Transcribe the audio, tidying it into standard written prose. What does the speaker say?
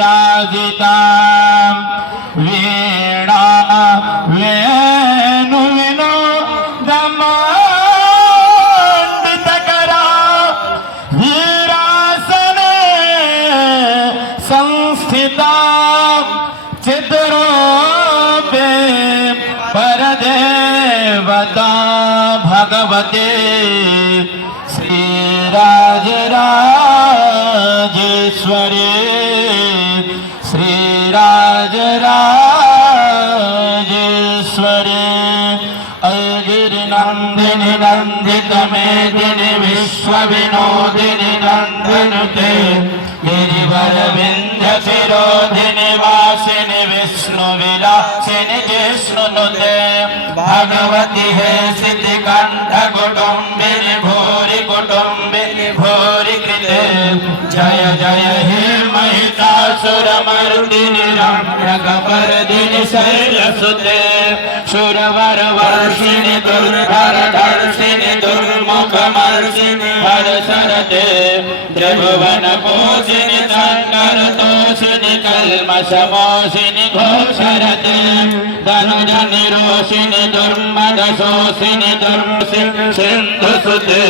राजिता वीणा वेणु विनोदमाण्डितकरा वीरासने संस्थिता चिद्रूपे परदेवता भगवते श्रीराजराजेश्वरी श्रीराजराजेश्वरी अगिरिनन्दिनि नन्दितमेदिनि विश्वविनोदिनि नन्दनुते गिरिवरविन्ध्यशिरोधिनि वासिनि विष्णुविलासिनि जिष्णुनुते भगवति हे सिद्धिकण्ठकुटुम्बिनि भूरि कुटुम्बिनि भूरि कृते जय जय हे महिषासुरमर्दिनि रम्यकपर्दिनि शैलसुते सुरवरवर्षिणि दुर्धरधर्षिणि दुर्मुखमर्षिणि हरसरते त्रिभुवनपोषिणि शङ्करतोषिणि कल्मषमोषिणि घोषरते धनुजनिरोषिणि दुर्मदशोषिणि दुर्मुषिणि सिन्धुसुते